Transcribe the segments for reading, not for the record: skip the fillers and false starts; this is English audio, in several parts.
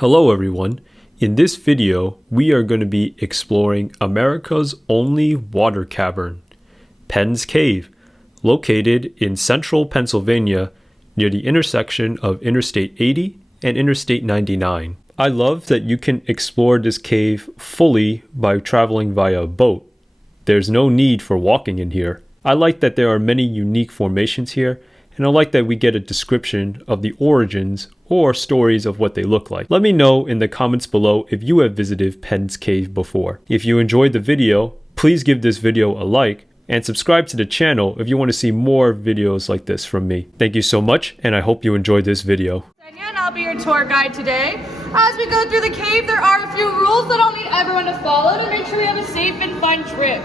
Hello everyone. In this video, we are going to be exploring America's only water cavern, Penn's Cave, located in central Pennsylvania near the intersection of Interstate 80 and Interstate 99. I love that you can explore this cave fully by traveling via boat. There's no need for walking in here. I like that there are many unique formations here, and I like that we get a description of the origins or stories of what they look like. Let me know in the comments below if you have visited Penn's Cave before. If you enjoyed the video, please give this video a like and subscribe to the channel if you want to see more videos like this from me. Thank you so much, and I hope you enjoyed this video. And I'll be your tour guide today. As we go through the cave, there are a few rules that I'll need everyone to follow to make sure we have a safe and fun trip.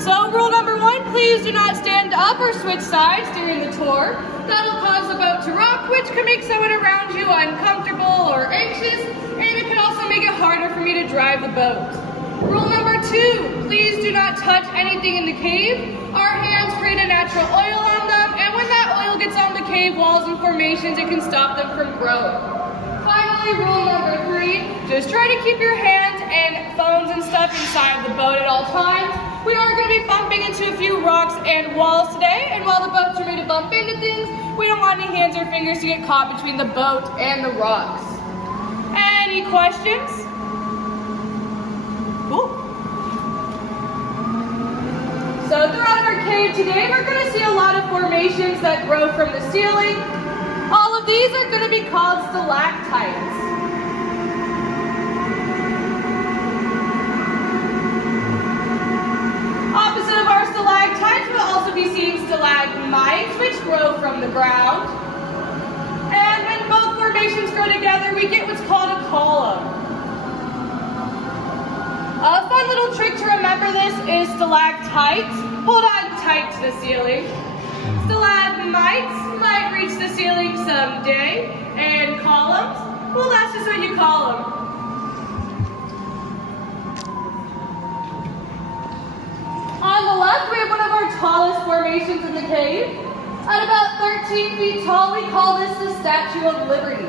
So rule number 1, please do not stand up or switch sides during the tour. That'll cause the boat to rock, which can make someone around you uncomfortable or anxious, and it can also make it harder for me to drive the boat. Rule number 2, please do not touch anything in the cave. Our hands create a natural oil on them, and when that oil gets on the cave walls and formations, it can stop them from growing. Finally, rule number 3, just try to keep your hands and phones and stuff inside the boat at all times. We are going to be bumping into a few rocks and walls today, and while the boat's ready to bump into things, we don't want any hands or fingers to get caught between the boat and the rocks. Any questions? Cool. So throughout our cave today, we're going to see a lot of formations that grow from the ceiling. All of these are going to be called stalactites. Opposite of our stalactites, we'll also be seeing stalagmites, which grow from the ground. And when both formations grow together, we get what's called a column. A fun little trick to remember this is stalactites. Hold on tight to the ceiling. Stalagmites might reach the ceiling someday. And columns, well, that's just what you call them. On the left, we have one of our tallest formations in the cave. At about 13 feet tall, we call this the Statue of Liberty.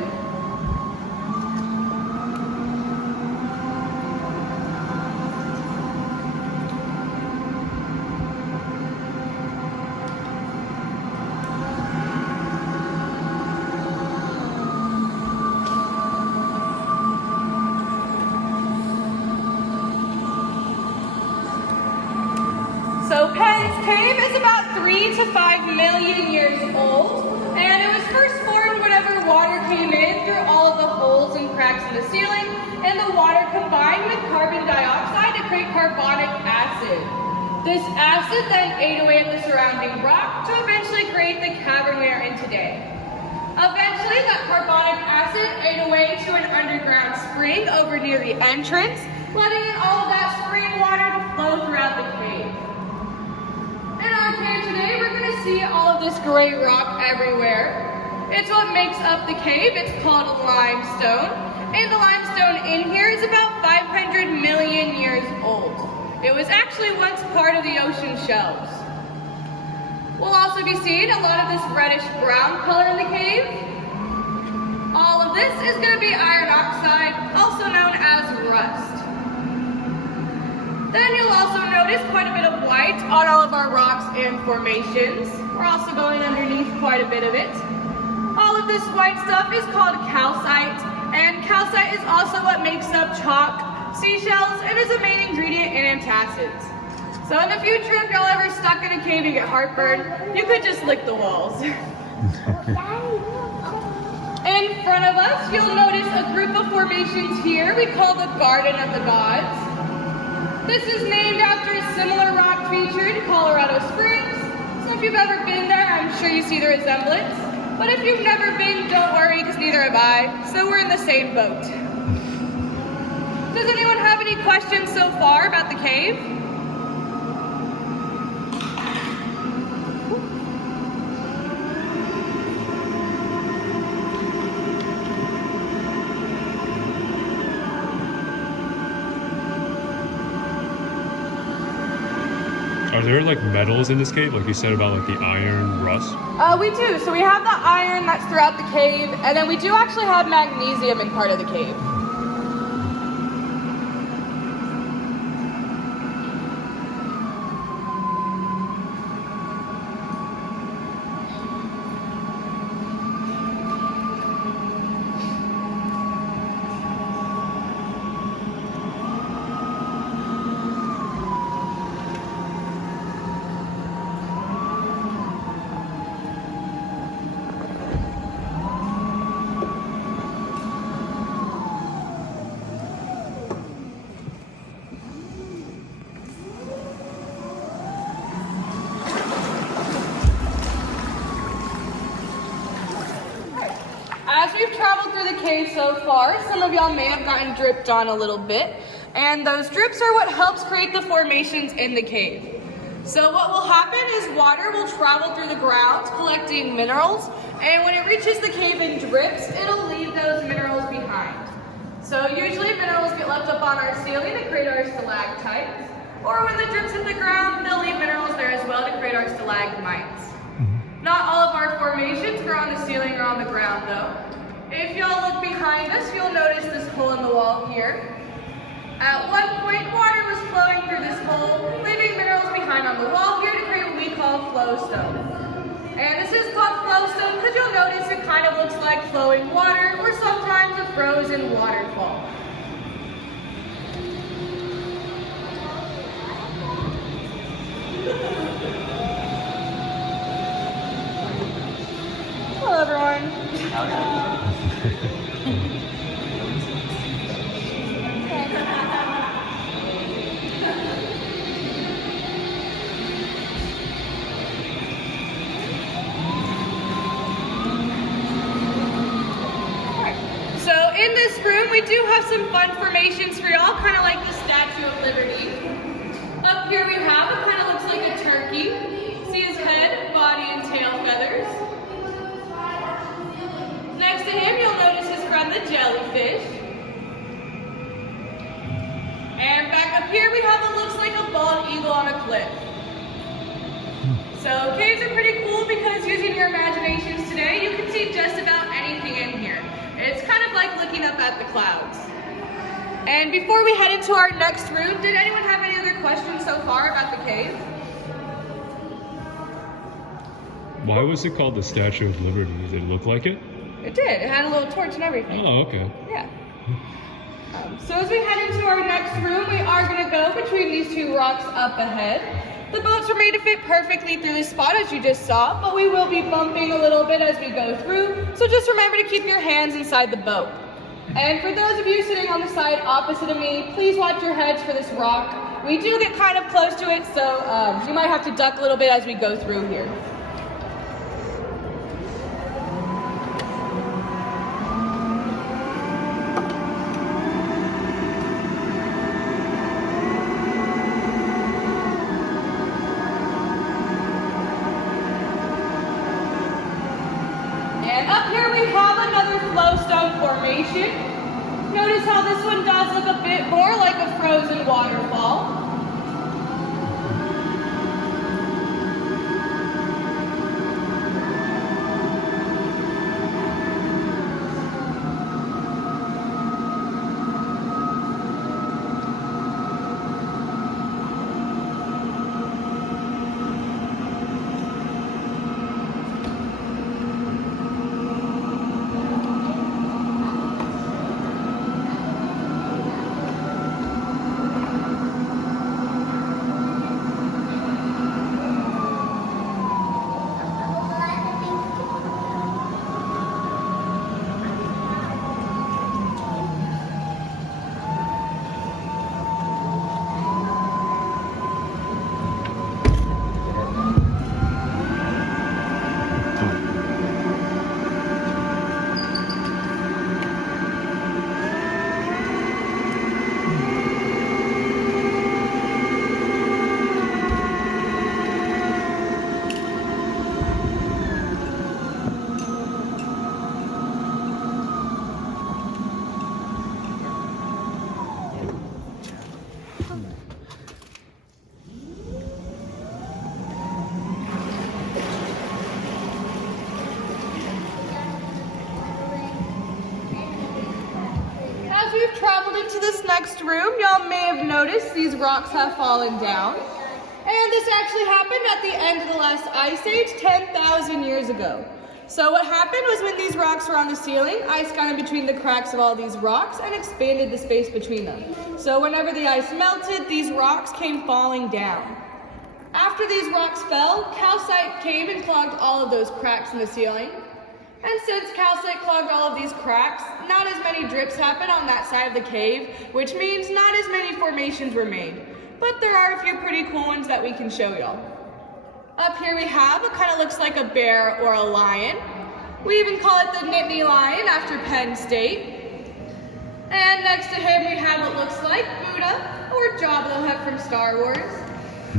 So Penn's Cave is about 3 to 5 million years old, and it was first formed whenever water came in through all of the holes and cracks in the ceiling, and the water combined with carbon dioxide to create carbonic acid. This acid then ate away at the surrounding rock to eventually create the cavern we are in today. Eventually, that carbonic acid ate away to an underground spring over near the entrance, letting in all of that spring water to flow throughout the cave. In our cave today, we're going to see all of this gray rock everywhere. It's what makes up the cave. It's called limestone. And the limestone in here is about 500 million years old. It was actually once part of the ocean shelves. We'll also be seeing a lot of this reddish brown color in the cave. All of this is going to be iron oxide, also known as rust. Then you'll also notice quite a bit of white on all of our rocks and formations. We're also going underneath quite a bit of it. All of this white stuff is called calcite, and calcite is also what makes up chalk, seashells, and is a main ingredient in antacids. So in the future, if y'all ever stuck in a cave and get heartburn, you could just lick the walls. In front of us, you'll notice a group of formations here we call the Garden of the Gods. This is named after a similar rock featured in Colorado Springs. So if you've ever been there, I'm sure you see the resemblance. But if you've never been, don't worry, because neither have I. So we're in the same boat. Does anyone have any questions so far about the cave? Are there like metals in this cave, like you said about like the iron, rust? We do. So we have the iron that's throughout the cave, and then we do actually have magnesium in part of the cave. cave so far, some of y'all may have gotten dripped on a little bit, and those drips are what helps create the formations in the cave. So what will happen is water will travel through the ground collecting minerals, and when it reaches the cave and drips, it'll leave those minerals behind. So usually minerals get left up on our ceiling to create our stalactites, or when the drips hit the ground, they'll leave minerals there as well to create our stalagmites. Not all of our formations grow on the ceiling or on the ground though. If y'all look behind us, you'll notice this hole in the wall here. At one point, water was flowing through this hole, leaving minerals behind on the wall here to create what we call flowstone. And this is called flowstone because you'll notice it kind of looks like flowing water or sometimes a frozen waterfall. Hello everyone. In this room, we do have some fun formations for y'all, kind of like the Statue of Liberty. Up here we have, it kind of looks like a turkey. See his head, body, and tail feathers. Next to him, you'll notice his friend, the jellyfish. And back up here, we have what looks like a bald eagle on a cliff. So caves are pretty cool because using your imaginations today, you can see just about anything in here. It's kind of like looking up at the clouds. And before we head into our next room, did anyone have any other questions so far about the cave? Why was it called the Statue of Liberty? Did it look like it? It did. It had a little torch and everything. Oh, okay. Yeah. So as we head into our next room, we are going to go between these two rocks up ahead. The boats are made to fit perfectly through this spot as you just saw, but we will be bumping a little bit as we go through, so just remember to keep your hands inside the boat. And for those of you sitting on the side opposite of me, please watch your heads for this rock. We do get kind of close to it, so you might have to duck a little bit as we go through here. Flowstone formation. Notice how this one does look a bit more like a frozen waterfall. We've traveled into this next room, y'all may have noticed these rocks have fallen down. And this actually happened at the end of the last ice age 10,000 years ago. So what happened was when these rocks were on the ceiling, ice got in between the cracks of all these rocks and expanded the space between them. So whenever the ice melted, these rocks came falling down. After these rocks fell, calcite came and clogged all of those cracks in the ceiling. And since calcite clogged all of these cracks, not as many drips happened on that side of the cave, which means not as many formations were made. But there are a few pretty cool ones that we can show y'all. Up here we have what kind of looks like a bear or a lion. We even call it the Nittany Lion after Penn State. And next to him we have what looks like Buddha, or Jabba the Hutt from Star Wars,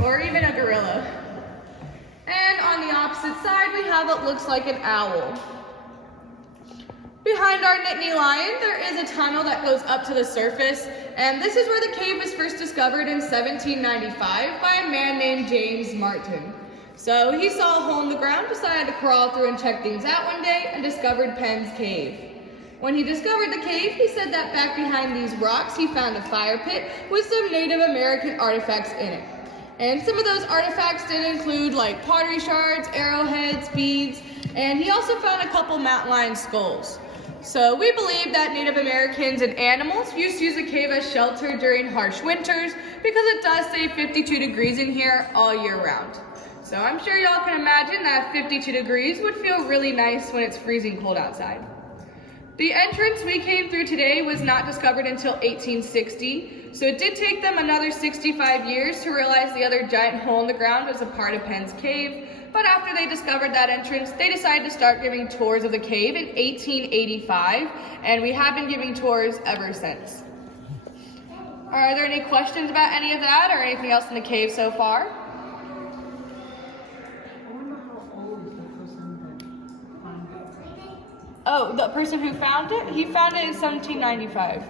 or even a gorilla. And on the opposite side we have what looks like an owl. Behind our Nittany Lion, there is a tunnel that goes up to the surface, and this is where the cave was first discovered in 1795 by a man named James Martin. So he saw a hole in the ground, decided to crawl through and check things out one day, and discovered Penn's Cave. When he discovered the cave, he said that back behind these rocks, he found a fire pit with some Native American artifacts in it. And some of those artifacts did include like pottery shards, arrowheads, beads, and he also found a couple mountain lion skulls. So we believe that Native Americans and animals used to use the cave as shelter during harsh winters because it does stay 52 degrees in here all year round. So I'm sure y'all can imagine that 52 degrees would feel really nice when it's freezing cold outside. The entrance we came through today was not discovered until 1860, so it did take them another 65 years to realize the other giant hole in the ground was a part of Penn's Cave. But after they discovered that entrance, they decided to start giving tours of the cave in 1885, and we have been giving tours ever since. Are there any questions about any of that or anything else in the cave so far? I wonder how old is the person that found it? Oh, the person who found it? He found it in 1795.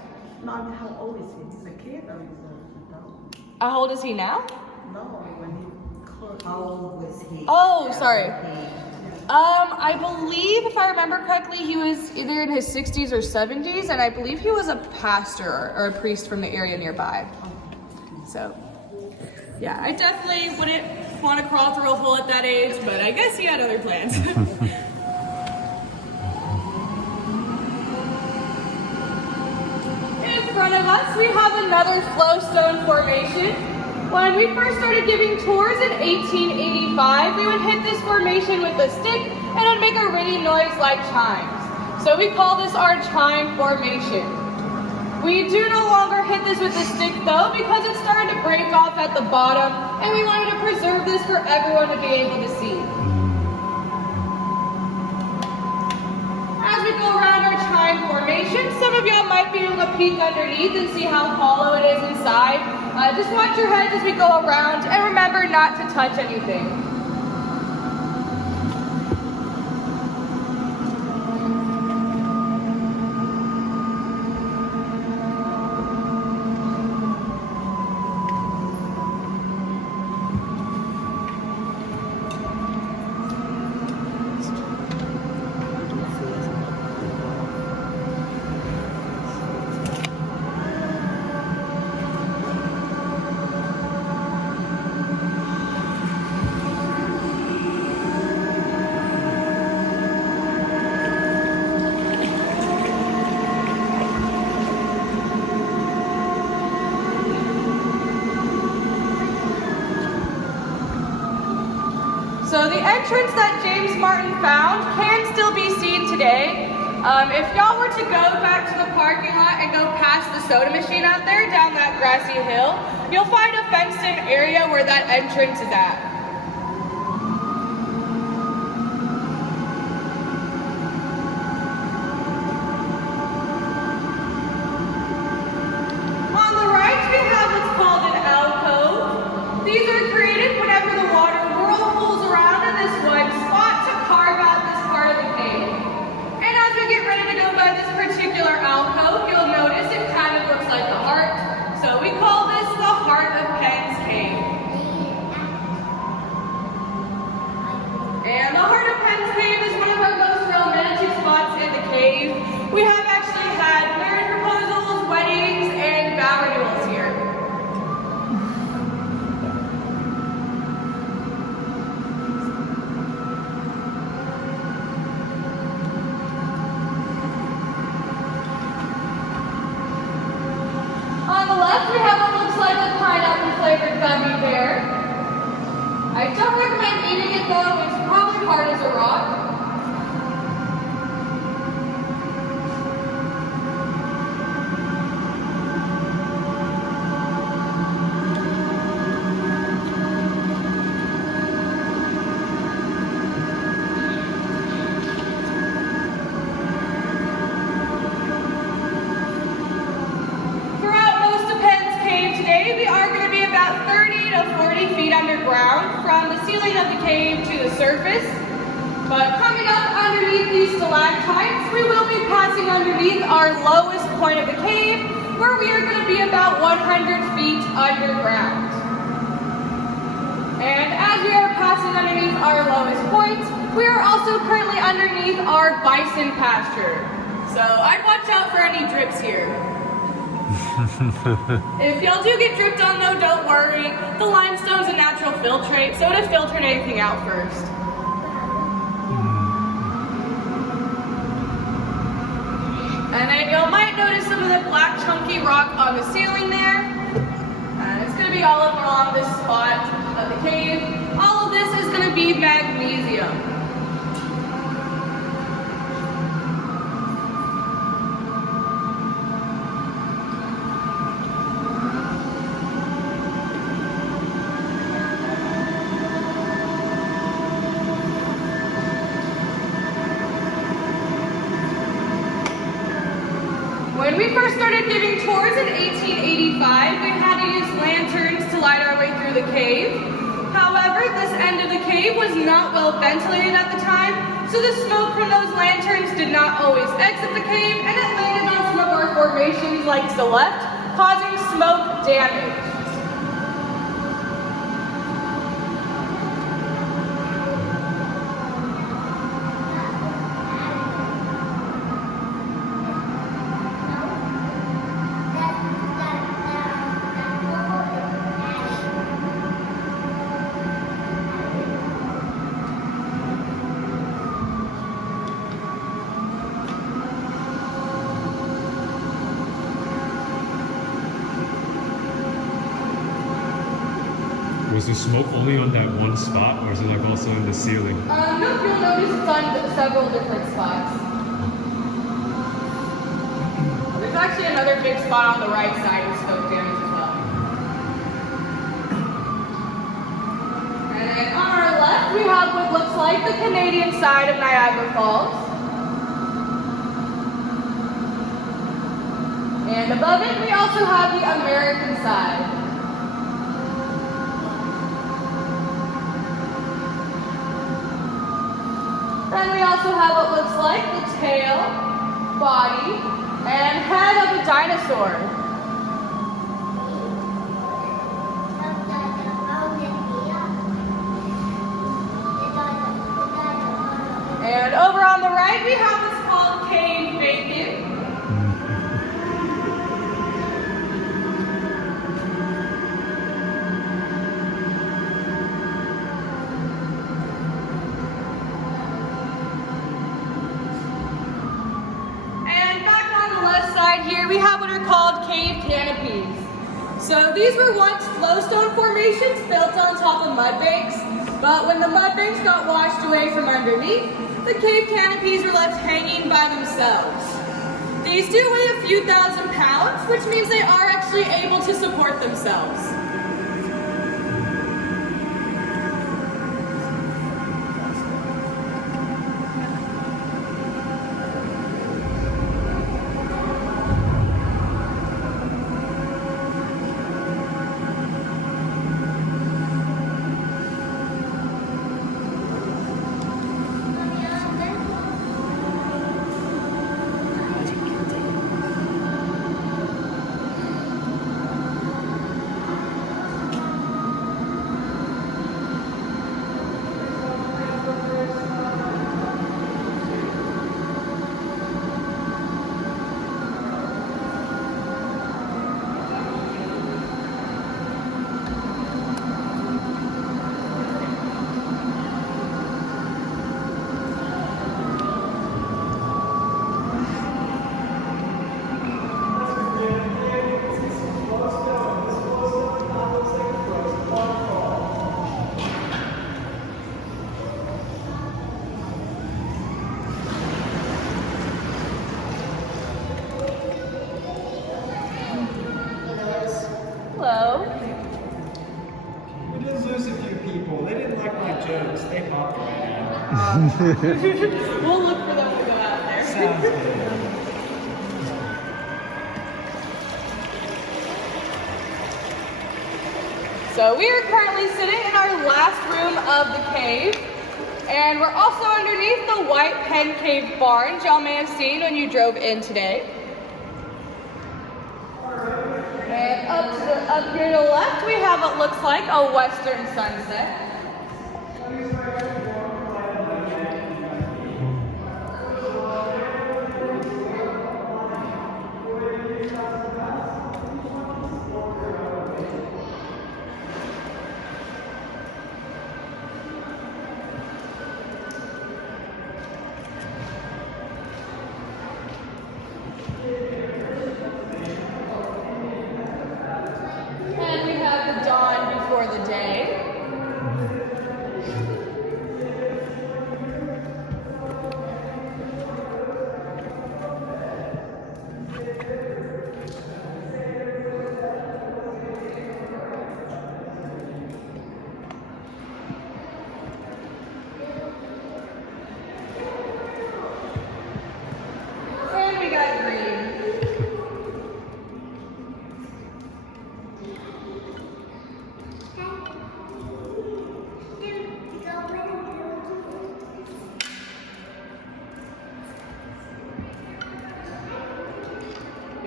No, I mean, how old is he? He's a kid or he's a adult? How old is he now? No, when he caught. How old was he? Oh, sorry. I believe, if I remember correctly, he was either in his 60s or 70s, and I believe he was a pastor or a priest from the area nearby. So, yeah, I definitely wouldn't want to crawl through a hole at that age, but I guess he had other plans. In front of us, we have another flowstone formation. When we first started giving tours in 1885, we would hit this formation with a stick and it would make a ringing noise like chimes. So we call this our chime formation. We do no longer hit this with a stick though because it started to break off at the bottom and we wanted to preserve this for everyone to be able to see. As we go around our chime formation, some of y'all might be able to peek underneath and see how hollow it is inside. Just watch your heads as we go around and remember not to touch anything. So the entrance that James Martin found can still be seen today. If y'all were to go back to the parking lot and go past the soda machine out there down that grassy hill, you'll find a fenced-in area where that entrance is at. On the right, we have what's called an alcove. These are created whenever the water whirlpools around in this one spot to carve out this part of the cave. And as we get ready to go by this particular alcove, you'll notice it kind of looks like a heart. So we call this the heart of Penn's Cave. And the heart of Penn's Cave is one of our most romantic spots in the cave. We have actually had marriage proposals, weddings, and vow renewals here. On the left, we have what looks like a pineapple-flavored gummy bear. I don't recommend eating it though, it's probably hard as a rock. cave to the surface. But coming up underneath these stalactites, we will be passing underneath our lowest point of the cave, where we are going to be about 100 feet underground. And as we are passing underneath our lowest point, we are also currently underneath our bison pasture. So I'd watch out for any drips here. If y'all do get dripped on though, don't worry. The limestone's a natural filtrate, so it'll filter anything out first. And then you might notice some of the black chunky rock on the ceiling there. And it's going to be all up along this spot of the cave. All of this is going to be magnesium. When we first started giving tours in 1885, we had to use lanterns to light our way through the cave. However, this end of the cave was not well ventilated at the time, so the smoke from those lanterns did not always exit the cave, and it landed on some of our formations like to the left, causing smoke damage. Was the smoke only on that one spot, or is it like also in the ceiling? No, you'll notice it's on several different spots. There's actually another big spot on the right side with smoke damage as well. And then on our left, we have what looks like the Canadian side of Niagara Falls. And above it, we also have the American side. Then we also have what looks like the tail, body, and head of a dinosaur. And over on the right, we have what's called cave bacon. Here we have what are called cave canopies. So these were once flowstone formations built on top of mud banks, but when the mud banks got washed away from underneath, the cave canopies were left hanging by themselves. These do weigh a few thousand pounds, which means they are actually able to support themselves. They pop right now. We'll look for them to go out there. Sounds good. So we are currently sitting in our last room of the cave, and we're also underneath the white Penn Cave barns y'all may have seen when you drove in today. And up here to the left, we have what looks like a western sunset. And we have the dawn before the day. And we got green.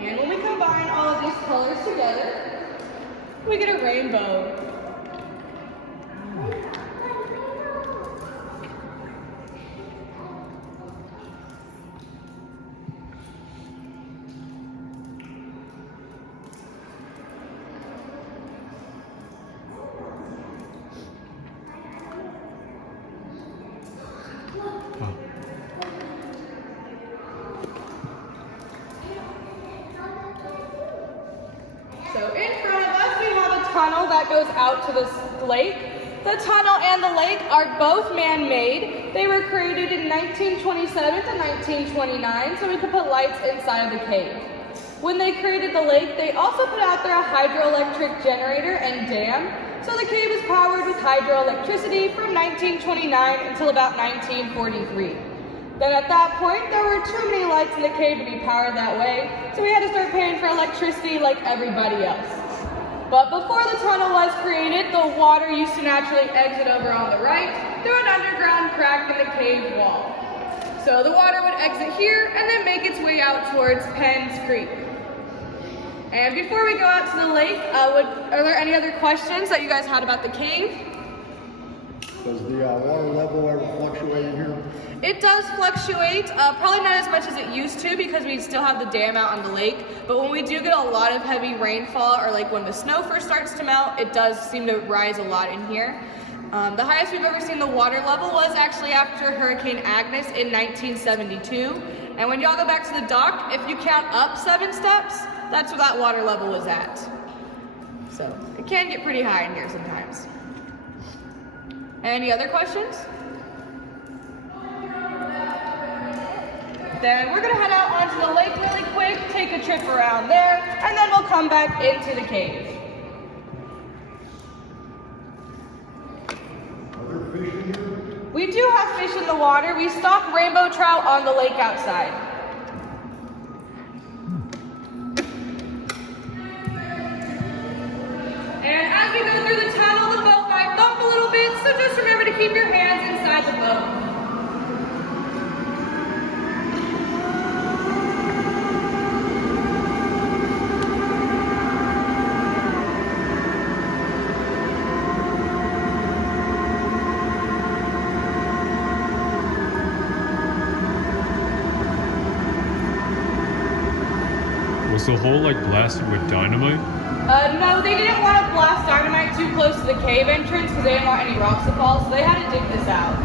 And when we combine all of these colors together, we get a rainbow. So in front of us, we have a tunnel that goes out to this lake. The tunnel and the lake are both man-made. They were created in 1927 to 1929, so we could put lights inside of the cave. When they created the lake, they also put out there a hydroelectric generator and dam, so the cave was powered with hydroelectricity from 1929 until about 1943. Then at that point, there were too many lights in the cave to be powered that way, so we had to start paying for electricity like everybody else. But before the tunnel was created, the water used to naturally exit over on the right through an underground crack in the cave wall. So the water would exit here and then make its way out towards Penn's Creek. And before we go out to the lake, are there any other questions that you guys had about the cave? Does the water level ever fluctuate in here? It does fluctuate, probably not as much as it used to because we still have the dam out on the lake, but when we do get a lot of heavy rainfall or like when the snow first starts to melt, it does seem to rise a lot in here. The highest we've ever seen the water level was actually after Hurricane Agnes in 1972, and when y'all go back to the dock, if you count up 7 steps, that's where that water level was at. So it can get pretty high in here sometimes. Any other questions? Then we're gonna head out onto the lake really quick, take a trip around there, and then we'll come back into the cave. Are there fish in here? We do have fish in the water. We stock rainbow trout on the lake outside. And as we go through the tunnel, the boat might bump a little bit, so just remember to keep your hands inside the boat. Was the hole like blasted with dynamite? No, they didn't want to blast dynamite too close to the cave entrance because they didn't want any rocks to fall, so they had to dig this out.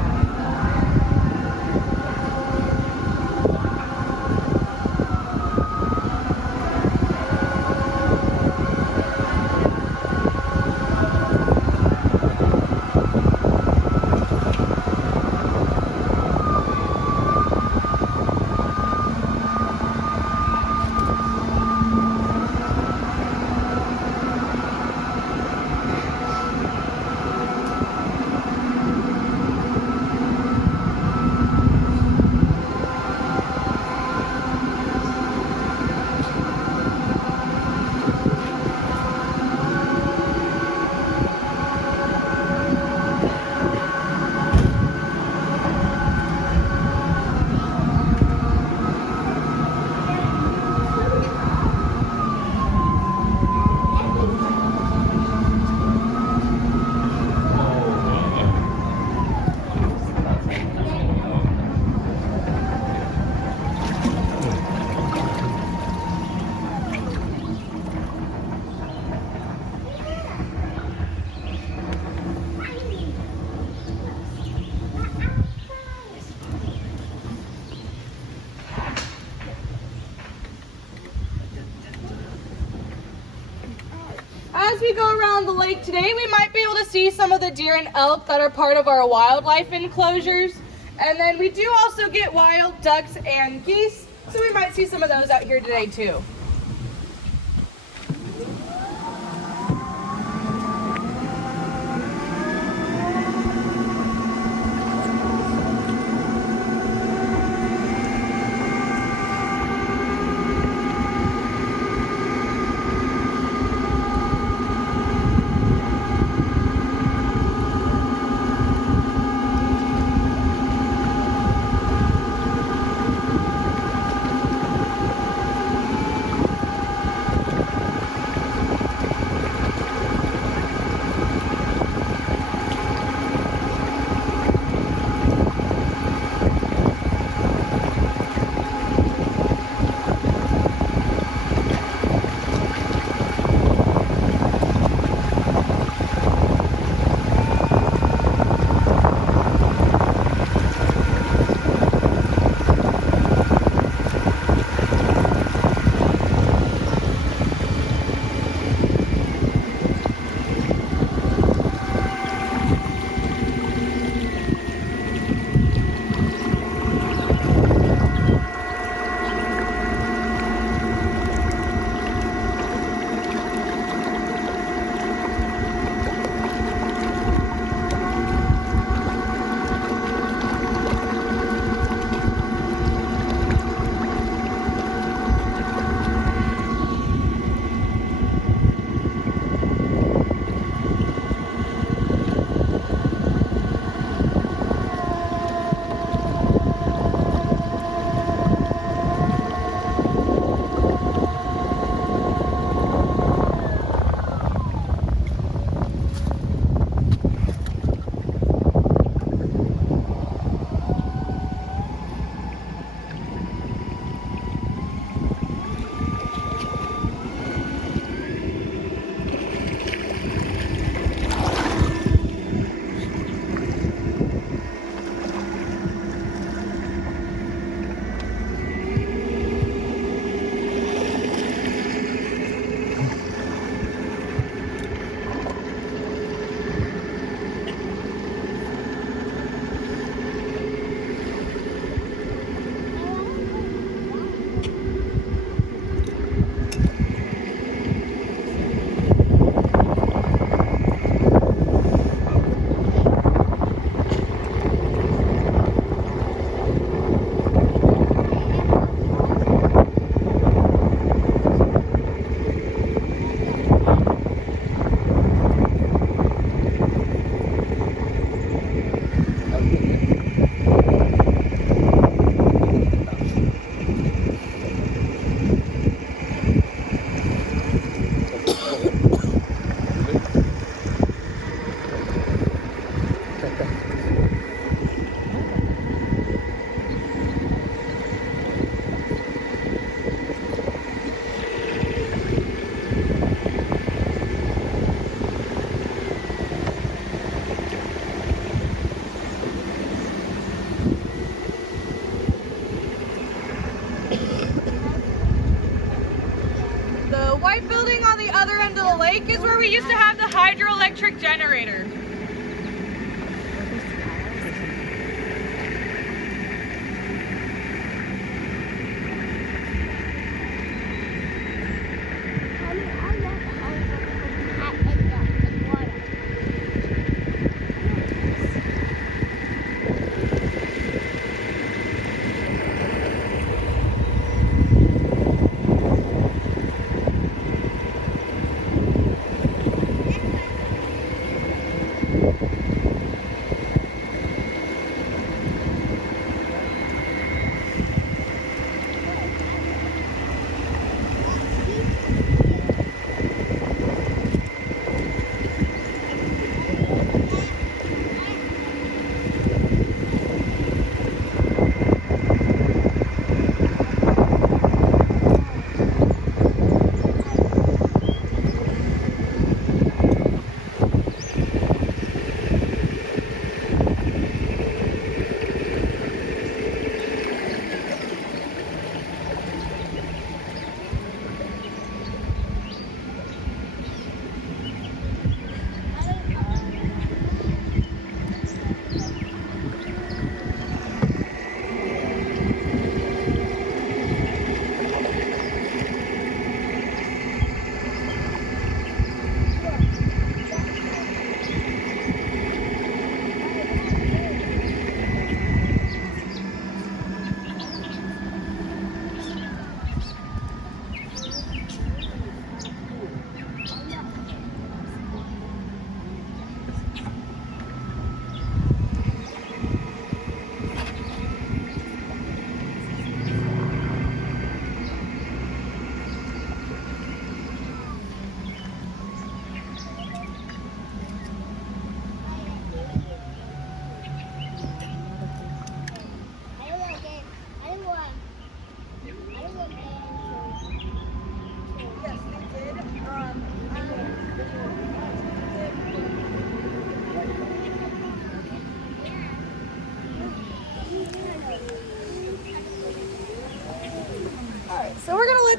as we go around the lake today, we might be able to see some of the deer and elk that are part of our wildlife enclosures. And then we do also get wild ducks and geese, so we might see some of those out here today too. white building on the other end of the lake is where we used to have the hydroelectric generator.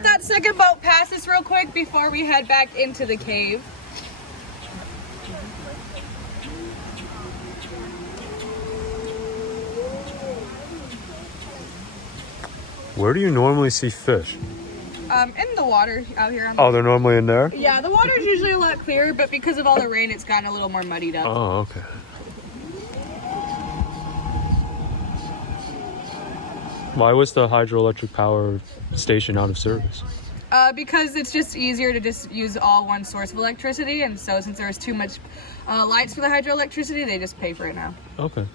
that second boat past us real quick before we head back into the cave. Where do you normally see fish? In the water out here. Oh, they're normally in there? Yeah, the water's usually a lot clearer, but because of all the rain, it's gotten a little more muddied up. Oh, okay. Why was the hydroelectric power station out of service? Because it's just easier to just use all one source of electricity, and so since there's too much lights for the hydroelectricity, they just pay for it now. Okay.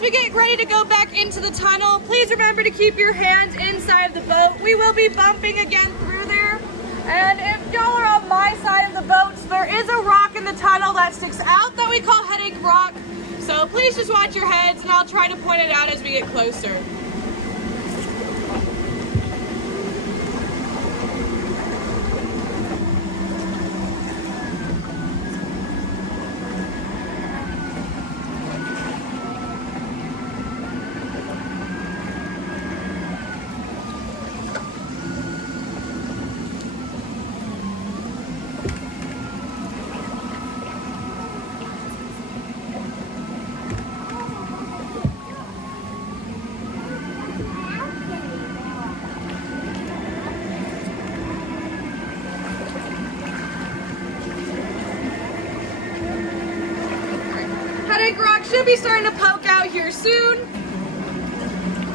We get ready to go back into the tunnel. Please remember to keep your hands inside of the boat. We will be bumping again through there. And if y'all are on my side of the boat, there is a rock in the tunnel that sticks out that we call Headache Rock. So please just watch your heads and I'll try to point it out as we get closer. Headache Rock should be starting to poke out here soon.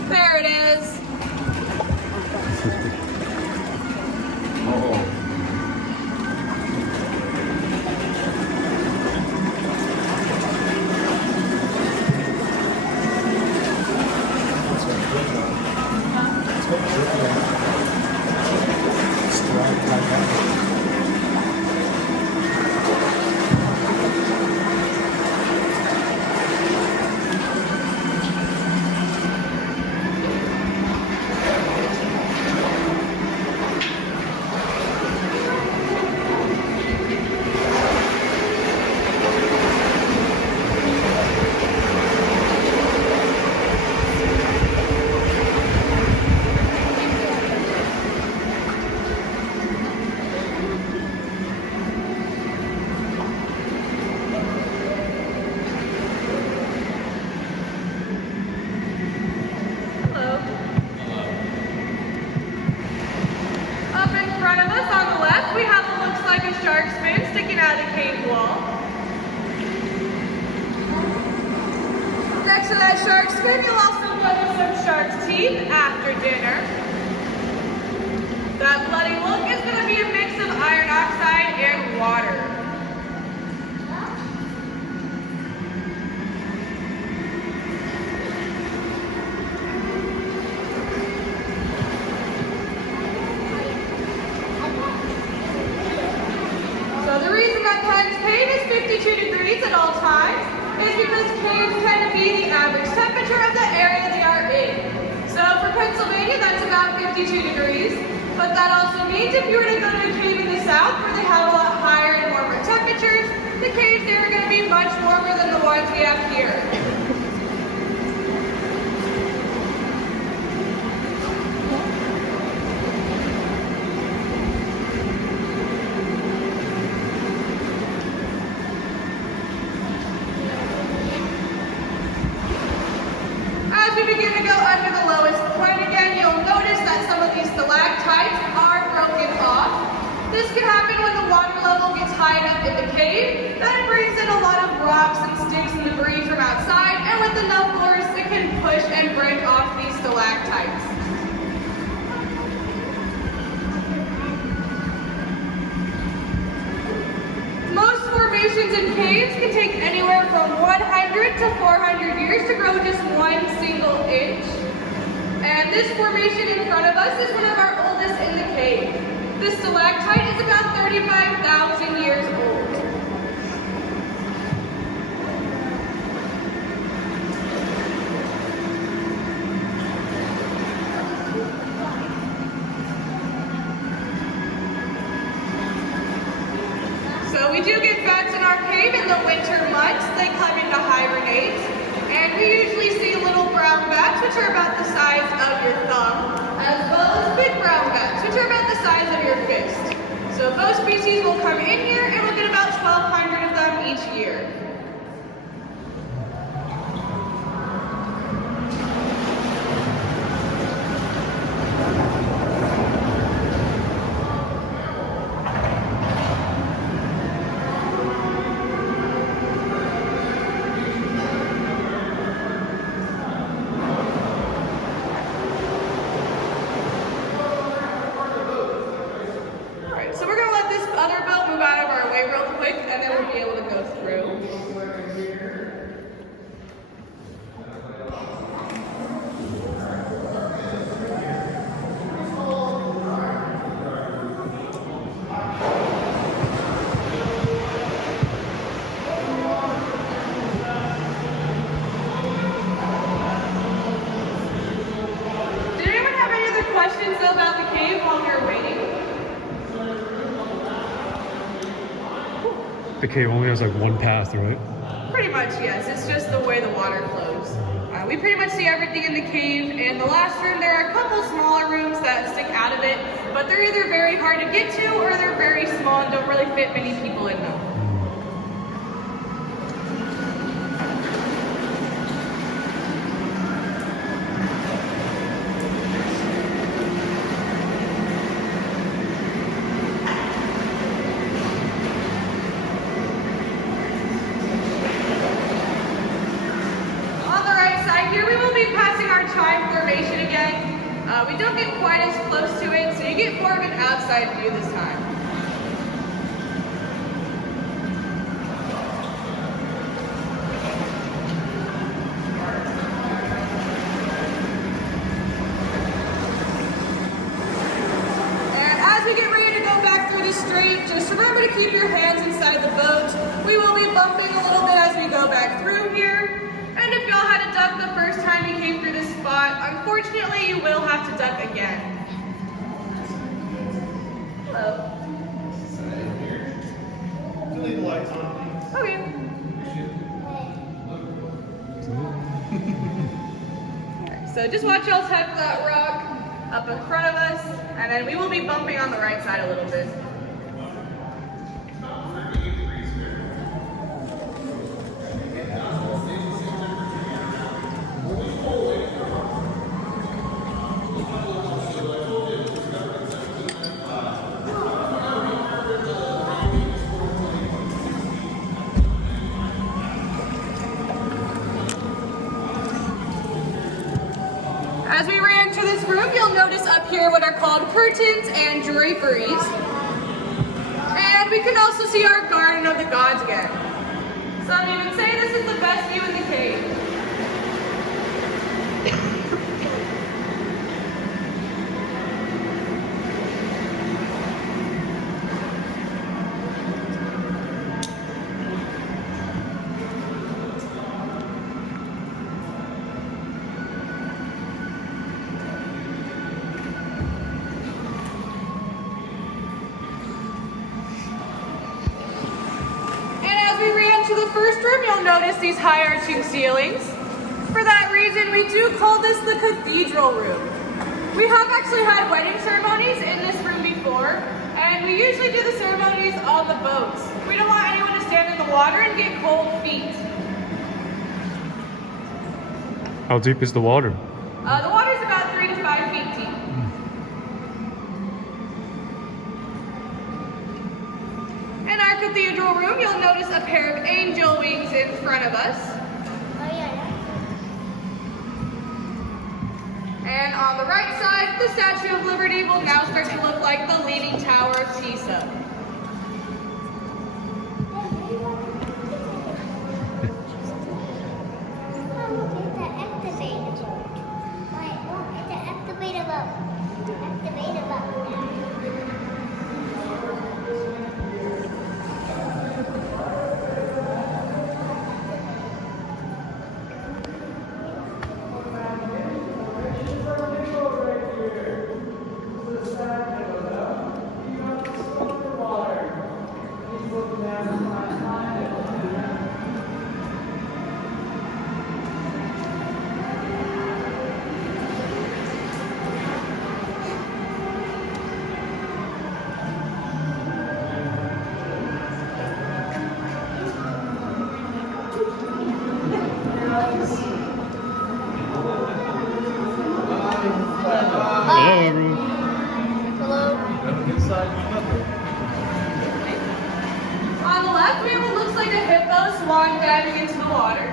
There it is. Shark's fin sticking out of the cave wall. Next to that shark's fin, you'll also notice some shark's teeth after dinner. That bloody look is going to be a mix of iron oxide and water. Penn Cave is 52 degrees at all times is because caves tend to be the average temperature of the area they are in. So for Pennsylvania, that's about 52 degrees. But that also means if you were to go to a cave in the south where they have a lot higher and warmer temperatures, the caves there are going to be much warmer than the ones we have here. We begin to with enough force, it can push and break off these stalactites. Most formations in caves can take anywhere from 100 to 400 years to grow just 1 single inch. And this formation in front of us is one of our oldest in the cave. This stalactite is about 35,000 years old. So we do get bats in our cave in the winter months. They come in to hibernate. And we usually see little brown bats, which are about the size of your thumb, as well as big brown bats, which are about the size of your fist. So both species will come in here, and we'll get about 1,200 of them each year. And then we'll be able to go through. Did anyone have any other questions about the cave while we were waiting? The cave only has like one path, right? Pretty much, yes. It's just the way the water flows. We pretty much see everything in the cave. In the last room, there are a couple smaller rooms that stick out of it, but they're either very hard to get to or they're very small and don't really fit many people in them. Formation again. We don't get quite as close to it, so you get more of an outside view this time. And as we get ready to go back through the strait, just remember to keep your hands inside the boat. We will be bumping a little bit as we go back through here. And if y'all had to duck the first time you came through this spot, unfortunately you will have to duck again. Hello. Leave the lights on. Okay. Alright, so just watch y'all tap that rock up in front of us, and then we will be bumping on the right side a little bit. As we ran to this room, you'll notice up here what are called curtains and draperies. And we can also see our garden of the gods again. Some even say this is the best view in the cave. To the first room, you'll notice these high arching ceilings. For that reason, we do call this the cathedral room. We have actually had wedding ceremonies in this room before, and we usually do the ceremonies on the boats. We don't want anyone to stand in the water and get cold feet. How deep is the water? The water is about 3 to 5 feet deep. In our cathedral room, you'll notice a pair of angel wings in front of us. on the right side, the Statue of Liberty will now start to look like the Leaning Tower of Pisa. Hello, everyone. On the left, we have what looks like a hippo swan diving into the water.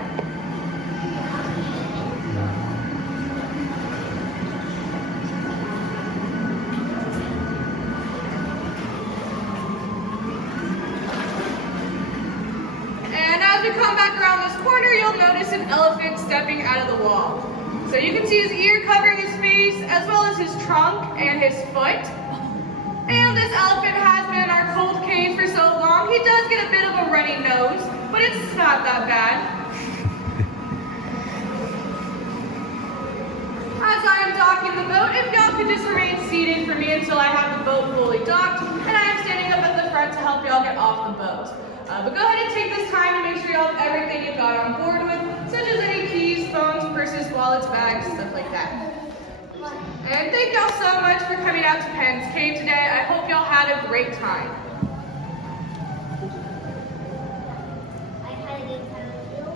And as we come back around this corner, you'll notice an elephant stepping out of the wall. So you can see his ear covering his face, as well as his trunk and his foot. And this elephant has been in our cold cave for so long, he does get a bit of a runny nose, but it's not that bad. As I am docking the boat, if y'all could just remain seated for me until I have the boat fully docked, and I am standing up at the front to help y'all get off the boat. But go ahead and take this time to make sure y'all have everything you've got on board with, such as any keys, phones, purses, wallets, bags, stuff like that. And thank y'all so much for coming out to Penn's Cave today. I hope y'all had a great time. I had a good time too.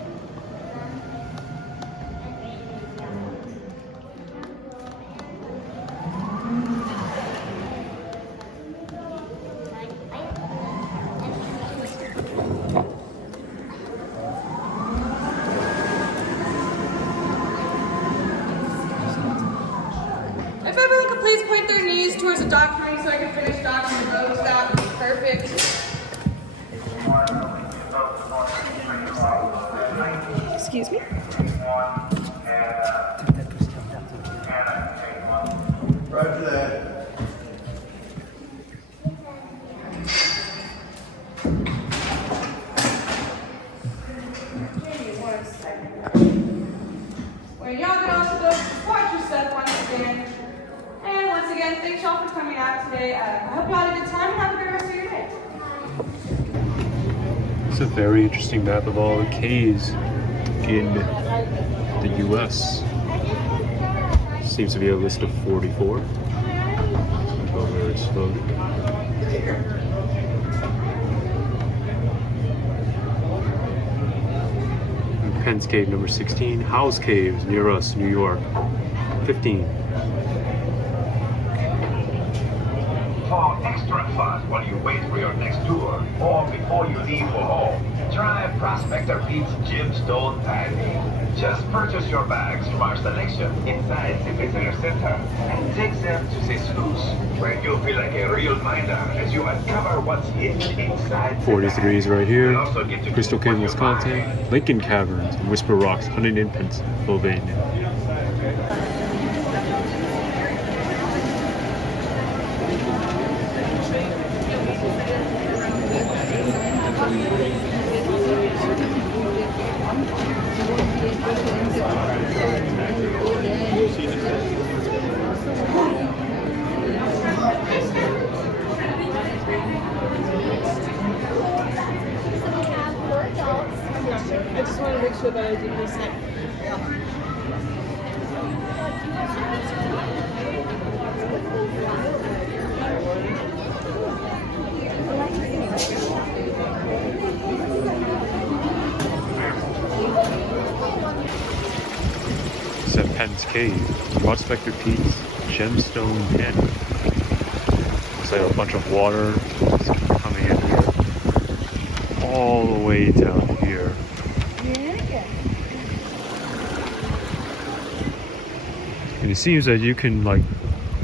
If everyone could please point their knees towards the dock for me so I can finish docking the boat, that would be perfect. Excuse me? Roger that. Give me 1 second. When y'all get off the boat, watch your step once again. And once again, thanks y'all for coming out today. I hope y'all had a good time and have a good rest of your day. It's a very interesting map of all the caves in the U.S. Seems to be a list of 44. Go where it's loaded. Penn's Cave number 16. House Caves near us, New York. 15. For extra fun while you wait for your next tour or before you leave for home, try Prospector Pete's Gemstone Tiny. Just purchase your bags from our selection inside the visitor center and take them to the sluice, where you'll feel like a real miner as you uncover what's hidden inside. 43 is right here. You'll also get to Crystal choose Cave, what you Wisconsin. buy. Lincoln Caverns and Whisper Rocks, Huntington, Pennsylvania. I just want to make sure that I do this next. It's at Penn's Cave, Prospector Pete's Gemstone Pen. Looks like a bunch of water is coming in here. All the way down here. And it seems that you can like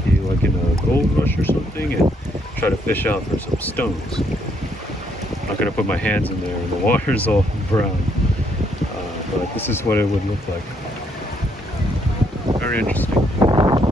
be like in a gold rush or something and try to fish out for some stones. I'm not gonna put my hands in there and the water's all brown. But this is what it would look like. Very interesting.